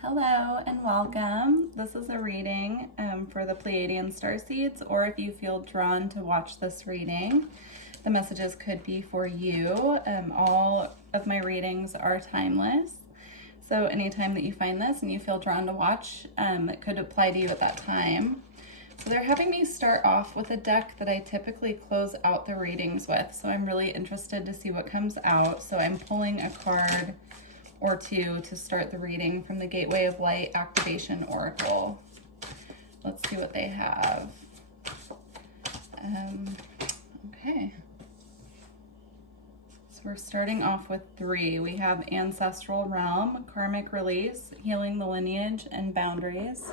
Hello and welcome. This is a reading for the Pleiadian Starseeds, or if you feel drawn to watch this reading, the messages could be for you. All of my readings are timeless, so anytime that you find this and you feel drawn to watch, it could apply to you at that time. So they're having me start off with a deck that I typically close out the readings with, so I'm really interested to see what comes out. So I'm pulling a card or two to start the reading from the Gateway of Light Activation Oracle. Let's see what they have. Okay. So we're starting off with 3. We have Ancestral Realm, Karmic Release, Healing the Lineage, and Boundaries.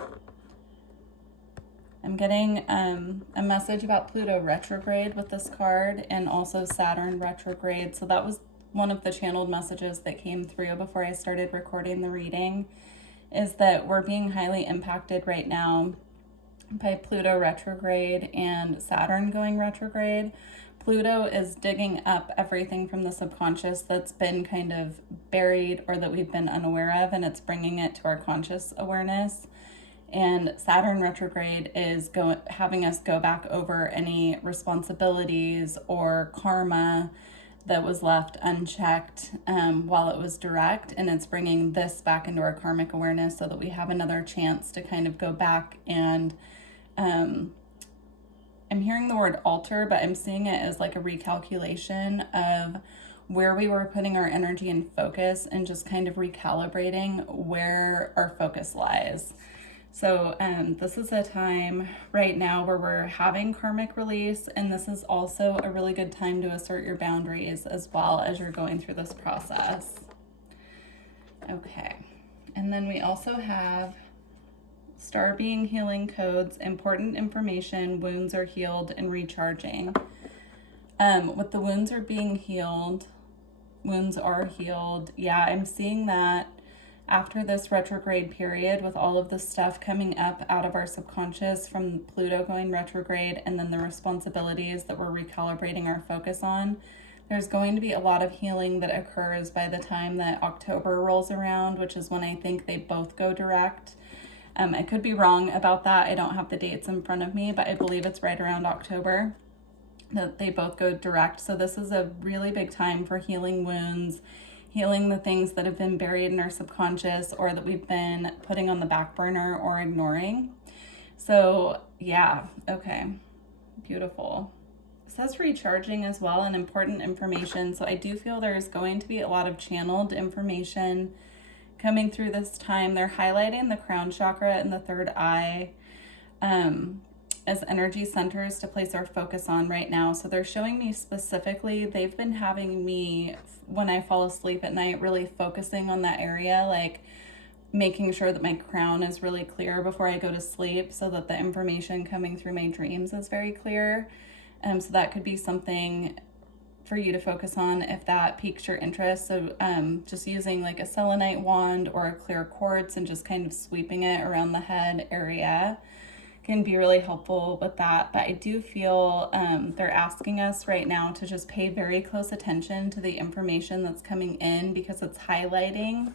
I'm getting a message about Pluto retrograde with this card, and also Saturn retrograde. So that was one of the channeled messages that came through before I started recording the reading, is that we're being highly impacted right now by Pluto retrograde and Saturn going retrograde. Pluto is digging up everything from the subconscious that's been kind of buried or that we've been unaware of, and it's bringing it to our conscious awareness. And Saturn retrograde is having us go back over any responsibilities or karma that was left unchecked while it was direct, and it's bringing this back into our karmic awareness so that we have another chance to kind of go back and I'm hearing the word alter, but I'm seeing it as like a recalculation of where we were putting our energy and focus, and just kind of recalibrating where our focus lies. So this is a time right now where we're having karmic release, and this is also a really good time to assert your boundaries as well as you're going through this process. Okay, and then we also have Star Being Healing Codes, Important Information, Wounds are Healed, and Recharging. With the wounds are healed, yeah, I'm seeing that after this retrograde period, with all of the stuff coming up out of our subconscious from Pluto going retrograde, and then the responsibilities that we're recalibrating our focus on, there's going to be a lot of healing that occurs by the time that October rolls around, which is when I think they both go direct. I could be wrong about that. I don't have the dates in front of me, but I believe it's right around October that they both go direct. So this is a really big time for healing wounds, healing the things that have been buried in our subconscious or that we've been putting on the back burner or ignoring. So yeah, okay, beautiful. It says recharging as well, and important information. So I do feel there's going to be a lot of channeled information coming through this time. They're highlighting the crown chakra and the third eye as energy centers to place our focus on right now. So they're showing me specifically, they've been having me, when I fall asleep at night, really focusing on that area, like making sure that my crown is really clear before I go to sleep, so that the information coming through my dreams is very clear. So that could be something for you to focus on if that piques your interest. So just using like a selenite wand or a clear quartz and just kind of sweeping it around the head area can be really helpful with that. But I do feel they're asking us right now to just pay very close attention to the information that's coming in, because it's highlighting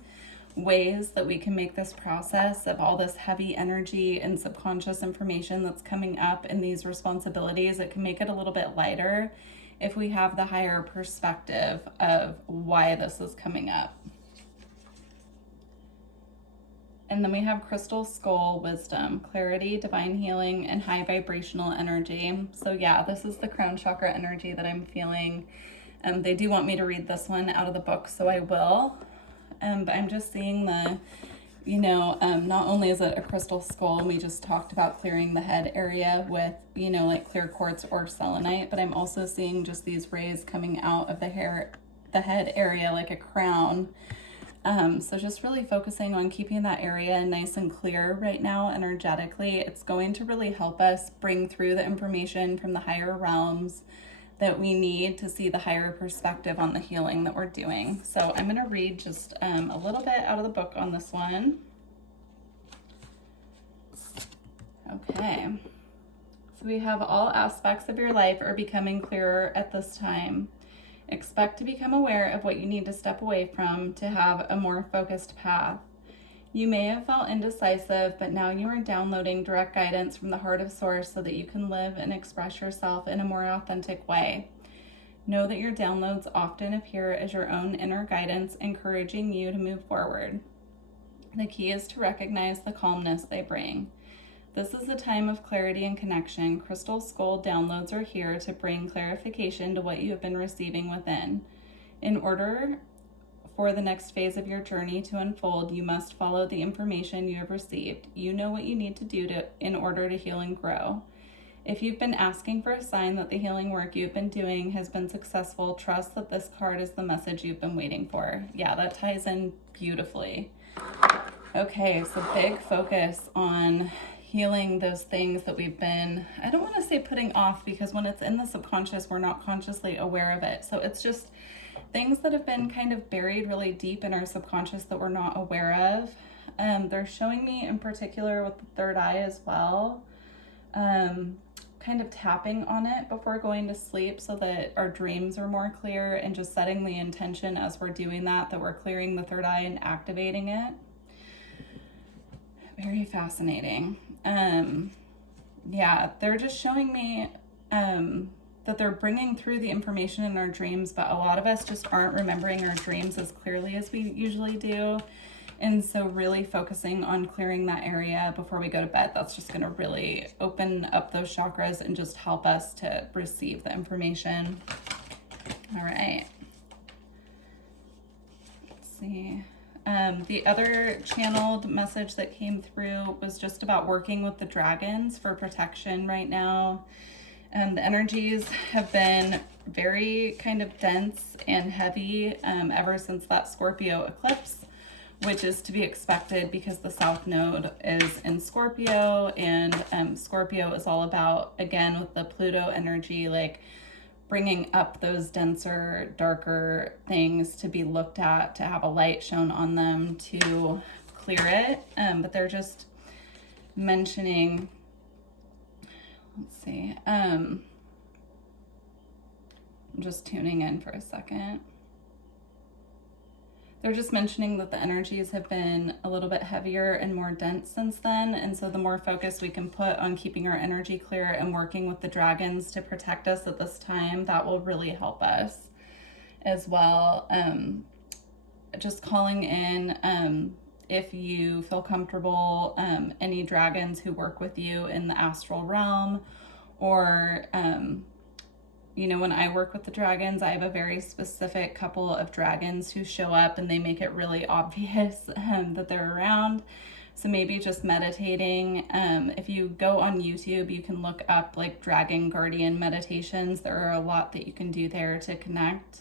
ways that we can make this process of all this heavy energy and subconscious information that's coming up in these responsibilities. It can make it a little bit lighter if we have the higher perspective of why this is coming up. And then we have Crystal Skull, Wisdom, Clarity, Divine Healing, and High Vibrational Energy. So yeah, this is the crown chakra energy that I'm feeling. They do want me to read this one out of the book, so I will. But I'm just seeing the, not only is it a crystal skull, and we just talked about clearing the head area with, like clear quartz or selenite, but I'm also seeing just these rays coming out of the head area like a crown. So just really focusing on keeping that area nice and clear right now energetically. It's going to really help us bring through the information from the higher realms that we need to see the higher perspective on the healing that we're doing. So I'm going to read just a little bit out of the book on this one. Okay. So we have all aspects of your life are becoming clearer at this time. Expect to become aware of what you need to step away from to have a more focused path. You may have felt indecisive, but now you are downloading direct guidance from the heart of Source so that you can live and express yourself in a more authentic way. Know that your downloads often appear as your own inner guidance, encouraging you to move forward. The key is to recognize the calmness they bring. This is a time of clarity and connection. Crystal Skull downloads are here to bring clarification to what you have been receiving within. In order for the next phase of your journey to unfold, you must follow the information you have received. You know what you need to do in order to heal and grow. If you've been asking for a sign that the healing work you've been doing has been successful, trust that this card is the message you've been waiting for. Yeah, that ties in beautifully. Okay, so big focus on healing those things that we've been, I don't want to say putting off, because when it's in the subconscious, we're not consciously aware of it. So it's just things that have been kind of buried really deep in our subconscious that we're not aware of. They're showing me in particular with the third eye as well, kind of tapping on it before going to sleep so that our dreams are more clear, and just setting the intention as we're doing that we're clearing the third eye and activating it. Very fascinating. Yeah, they're just showing me that they're bringing through the information in our dreams, but a lot of us just aren't remembering our dreams as clearly as we usually do. And so really focusing on clearing that area before we go to bed, that's just going to really open up those chakras and just help us to receive the information. All right. Let's see. The other channeled message that came through was just about working with the dragons for protection right now. The energies have been very kind of dense and heavy ever since that Scorpio eclipse, which is to be expected because the South Node is in Scorpio, and Scorpio is all about, again, with the Pluto energy, like bringing up those denser, darker things to be looked at, to have a light shown on them to clear it. But they're just mentioning, let's see, I'm just tuning in for a second. They're just mentioning that the energies have been a little bit heavier and more dense since then. And so the more focus we can put on keeping our energy clear and working with the dragons to protect us at this time, that will really help us as well. Just calling in, if you feel comfortable, any dragons who work with you in the astral realm, or you know, when I work with the dragons, I have a very specific couple of dragons who show up and they make it really obvious that they're around. So maybe just meditating. If you go on YouTube, you can look up like dragon guardian meditations. There are a lot that you can do there to connect.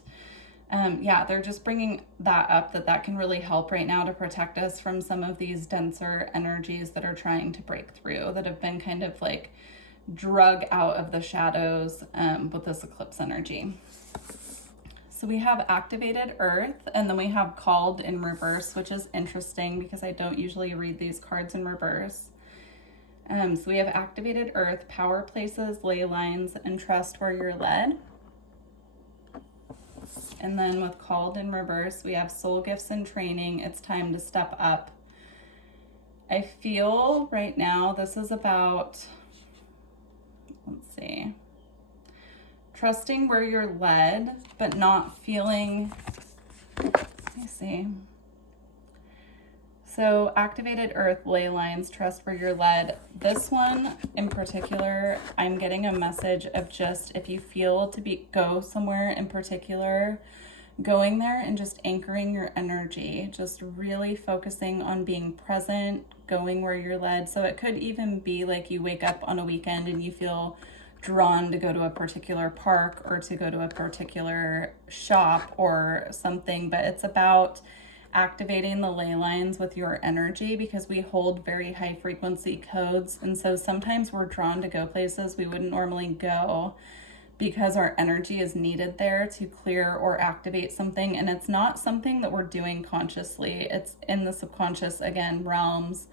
Yeah, they're just bringing that up, that can really help right now to protect us from some of these denser energies that are trying to break through, that have been kind of like drug out of the shadows with this eclipse energy. So we have activated Earth, and then we have called in reverse, which is interesting because I don't usually read these cards in reverse. So we have activated Earth, power places, ley lines, and trust where you're led. And then with called in reverse, we have soul gifts and training. It's time to step up. I feel right now this is about, let's see, trusting where you're led, but not feeling, let me see. So activated Earth, ley lines, trust where you're led. This one in particular, I'm getting a message of just, if you feel to go somewhere in particular, going there and just anchoring your energy, just really focusing on being present, going where you're led. So it could even be like you wake up on a weekend and you feel drawn to go to a particular park or to go to a particular shop or something, but it's about activating the ley lines with your energy, because we hold very high frequency codes. And so sometimes we're drawn to go places we wouldn't normally go because our energy is needed there to clear or activate something. And it's not something that we're doing consciously. It's in the subconscious, again, realms,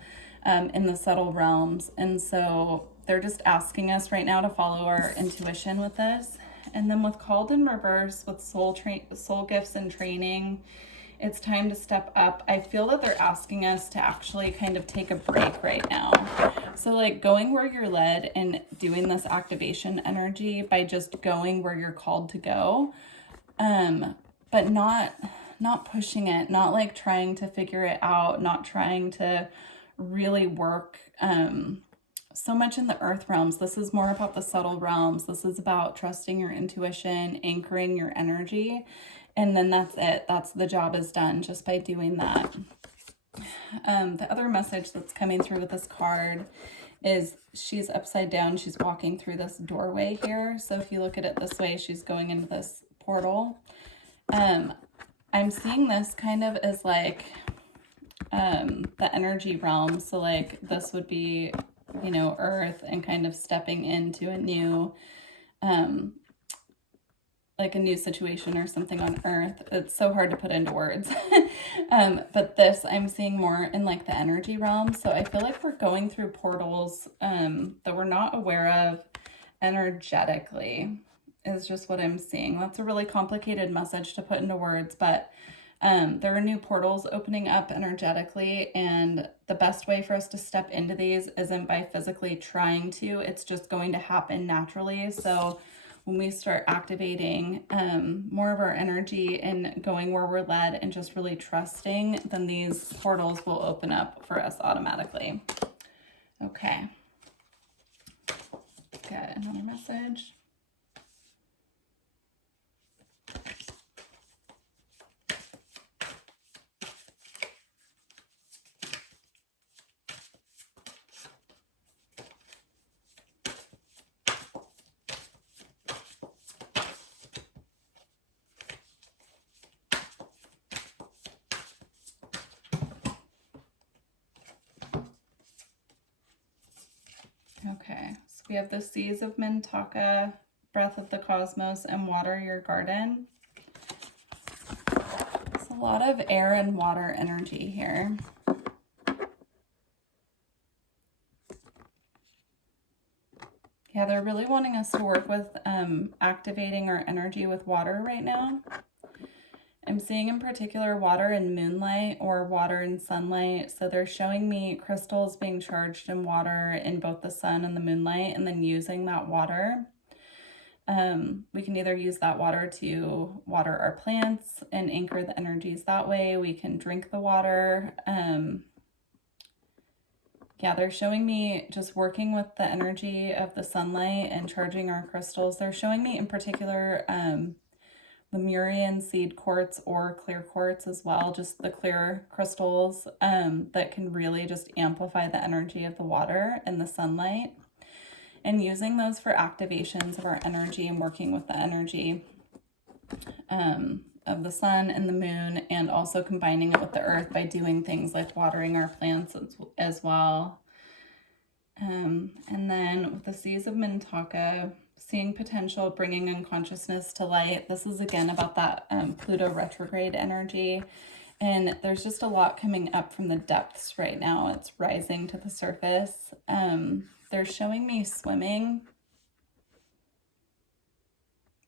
in the subtle realms. And so they're just asking us right now to follow our intuition with this. And then with called in reverse, with soul gifts and training, It's time to step up. I feel that they're asking us to actually kind of take a break right now. So like going where you're led and doing this activation energy by just going where you're called to go. But not pushing it, not like trying to figure it out, not trying to really work so much in the earth realms. This is more about the subtle realms. This is about trusting your intuition, anchoring your energy, and then that's it. That's the job is done just by doing that. The other message that's coming through with this card is she's upside down. She's walking through this doorway here. So if you look at it this way, she's going into this portal. I'm seeing this kind of as like the energy realm. So like this would be, you know, earth, and kind of stepping into a new like a new situation or something on earth. It's so hard to put into words. But this I'm seeing more in like the energy realm. So I feel like we're going through portals that we're not aware of energetically, is just what I'm seeing. That's a really complicated message to put into words, but there are new portals opening up energetically, and the best way for us to step into these isn't by physically trying to, it's just going to happen naturally. So when we start activating more of our energy and going where we're led and just really trusting, then these portals will open up for us automatically. Okay. Got another message. Okay, so we have the seas of Mintaka, breath of the cosmos, and water your garden. It's a lot of air and water energy here. Yeah, they're really wanting us to work with activating our energy with water right now. I'm seeing in particular water and moonlight, or water and sunlight. So they're showing me crystals being charged in water in both the sun and the moonlight, and then using that water. We can either use that water to water our plants and anchor the energies that way. We can drink the water. Yeah, they're showing me just working with the energy of the sunlight and charging our crystals. They're showing me in particular Lemurian seed quartz or clear quartz as well, just the clear crystals that can really just amplify the energy of the water and the sunlight, and using those for activations of our energy and working with the energy of the sun and the moon, and also combining it with the earth by doing things like watering our plants as well. And then with the seas of Mintaka, seeing potential, bringing unconsciousness to light. This is again about that Pluto retrograde energy. And there's just a lot coming up from the depths right now. It's rising to the surface. They're showing me swimming.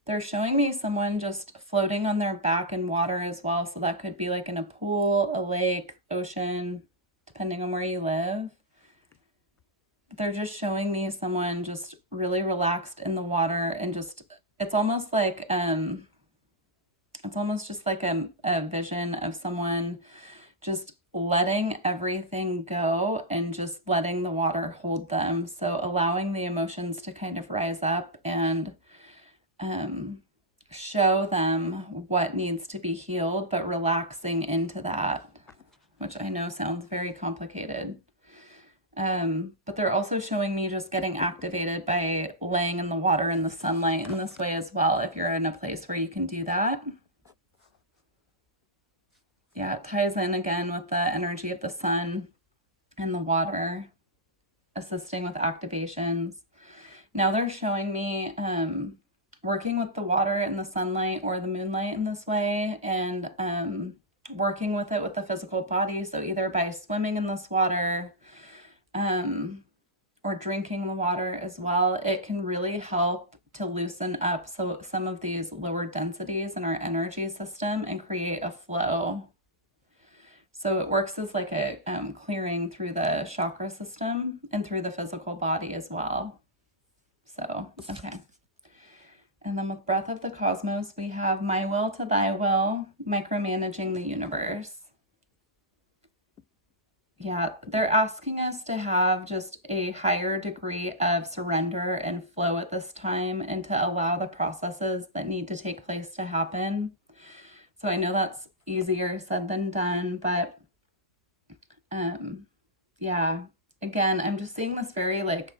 They're showing me someone just floating on their back in water as well. So that could be like in a pool, a lake, ocean, depending on where you live. They're just showing me someone just really relaxed in the water, and just, it's almost like, it's almost just like a vision of someone just letting everything go and just letting the water hold them. So allowing the emotions to kind of rise up and show them what needs to be healed, but relaxing into that, which I know sounds very complicated. But they're also showing me just getting activated by laying in the water and the sunlight in this way as well, if you're in a place where you can do that. Yeah, it ties in again with the energy of the sun and the water, assisting with activations. Now they're showing me working with the water and the sunlight or the moonlight in this way, and working with it with the physical body. So either by swimming in this water, or drinking the water as well, it can really help to loosen up so some of these lower densities in our energy system and create a flow So it works as like a clearing through the chakra system and through the physical body as well. So, okay. And then with Breath of the Cosmos, we have My Will to Thy Will, micromanaging the universe. Yeah, they're asking us to have just a higher degree of surrender and flow at this time and to allow the processes that need to take place to happen. So I know that's easier said than done, but yeah, again, I'm just seeing this very like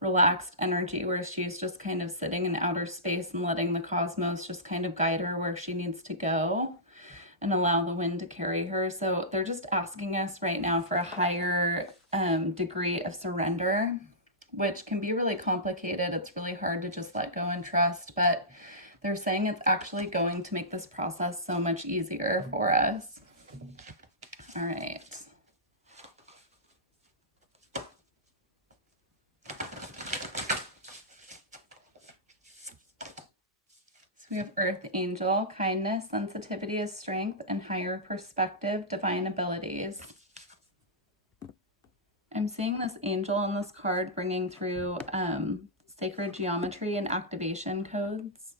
relaxed energy where she's just kind of sitting in outer space and letting the cosmos just kind of guide her where she needs to go and allow the wind to carry her. So they're just asking us right now for a higher degree of surrender, which can be really complicated. It's really hard to just let go and trust, but they're saying it's actually going to make this process so much easier for us. All right. We have Earth Angel, kindness, sensitivity is strength, and higher perspective, divine abilities. I'm seeing this angel in this card bringing through sacred geometry and activation codes.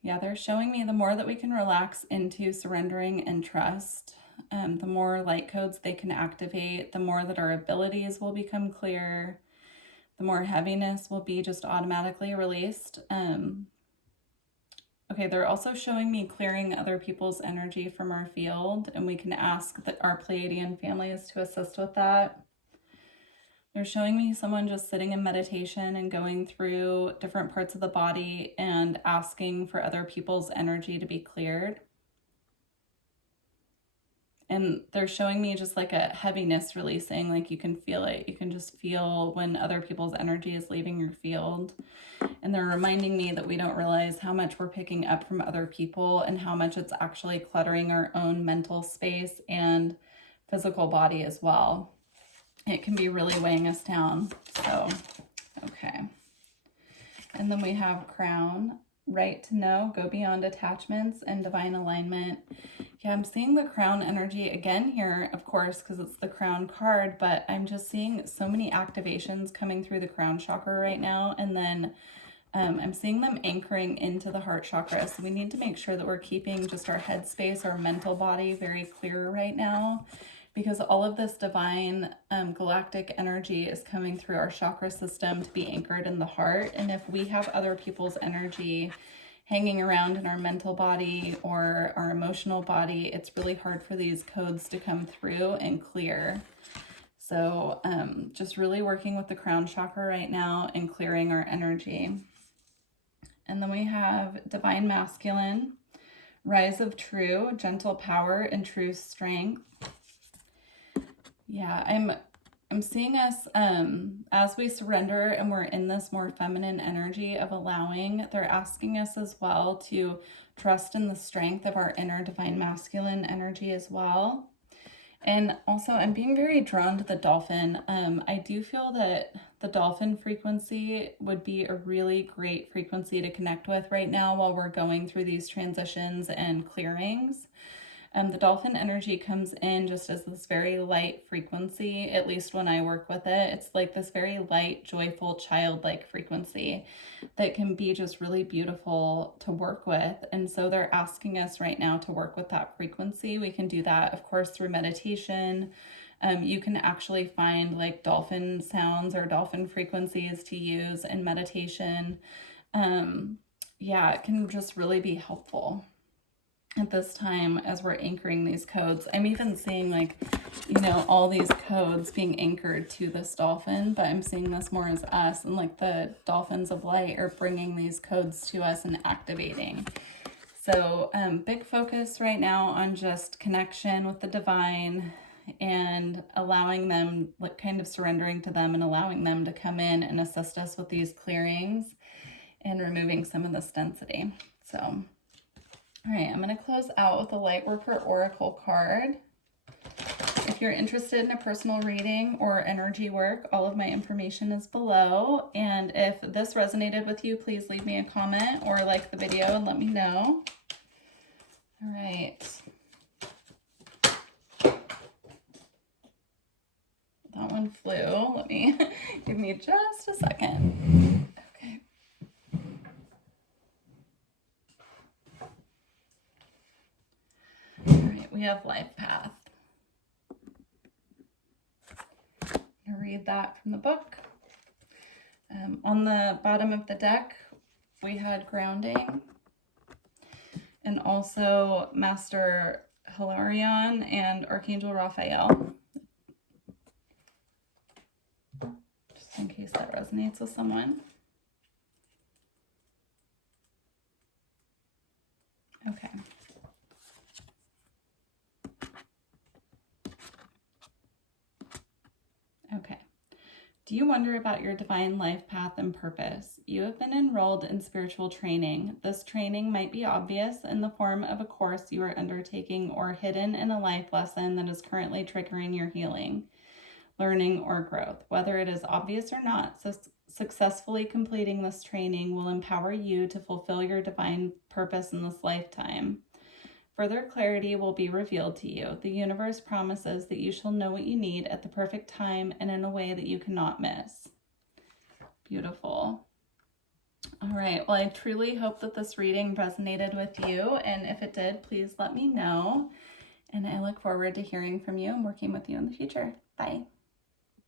Yeah, they're showing me the more that we can relax into surrendering and trust, the more light codes they can activate, the more that our abilities will become clear, the more heaviness will be just automatically released. Okay, they're also showing me clearing other people's energy from our field, and we can ask that our Pleiadian families to assist with that. They're showing me someone just sitting in meditation and going through different parts of the body and asking for other people's energy to be cleared. And they're showing me just like a heaviness releasing, like you can feel it. You can just feel when other people's energy is leaving your field. And they're reminding me that we don't realize how much we're picking up from other people and how much it's actually cluttering our own mental space and physical body as well. It can be really weighing us down. So, okay. And then we have Crown, right to know, go beyond attachments, and divine alignment. Yeah, I'm seeing the crown energy again here, of course, because it's the crown card, but I'm just seeing so many activations coming through the crown chakra right now. And then I'm seeing them anchoring into the heart chakra. So we need to make sure that we're keeping just our head space, our mental body very clear right now, because all of this divine galactic energy is coming through our chakra system to be anchored in the heart. And if we have other people's energy hanging around in our mental body or our emotional body, it's really hard for these codes to come through and clear. So just really working with the crown chakra right now and clearing our energy. And then we have divine masculine, rise of true, gentle power, and true strength. Yeah, I'm seeing us as we surrender and we're in this more feminine energy of allowing, they're asking us as well to trust in the strength of our inner divine masculine energy as well. And also I'm being very drawn to the dolphin. I do feel that the dolphin frequency would be a really great frequency to connect with right now while we're going through these transitions and clearings. The dolphin energy comes in just as this very light frequency, at least when I work with it. It's like this very light, joyful, childlike frequency that can be just really beautiful to work with. And so they're asking us right now to work with that frequency. We can do that, of course, through meditation. You can actually find like dolphin sounds or dolphin frequencies to use in meditation. Yeah, it can just really be helpful at this time as we're anchoring these codes. I'm even seeing like, you know, all these codes being anchored to this dolphin, but I'm seeing this more as us, and like the dolphins of light are bringing these codes to us and activating. So big focus right now on just connection with the divine and allowing them, like kind of surrendering to them and allowing them to come in and assist us with these clearings and removing some of this density. So all right, I'm going to close out with a Lightworker Oracle card. If you're interested in a personal reading or energy work, all of my information is below. And if this resonated with you, please leave me a comment or like the video and let me know. All right. That one flew. Let me, give me just a second. Okay. All right, we have life path. I'm gonna read that from the book. On the bottom of the deck, we had grounding, and also Master Hilarion and Archangel Raphael. Just in case that resonates with someone. Okay. Okay. Do you wonder about your divine life path and purpose? You have been enrolled in spiritual training. This training might be obvious in the form of a course you are undertaking or hidden in a life lesson that is currently triggering your healing, learning, or growth. Whether it is obvious or not, successfully completing this training will empower you to fulfill your divine purpose in this lifetime. Further clarity will be revealed to you. The universe promises that you shall know what you need at the perfect time and in a way that you cannot miss. Beautiful. All right. Well, I truly hope that this reading resonated with you. And if it did, please let me know. And I look forward to hearing from you and working with you in the future. Bye.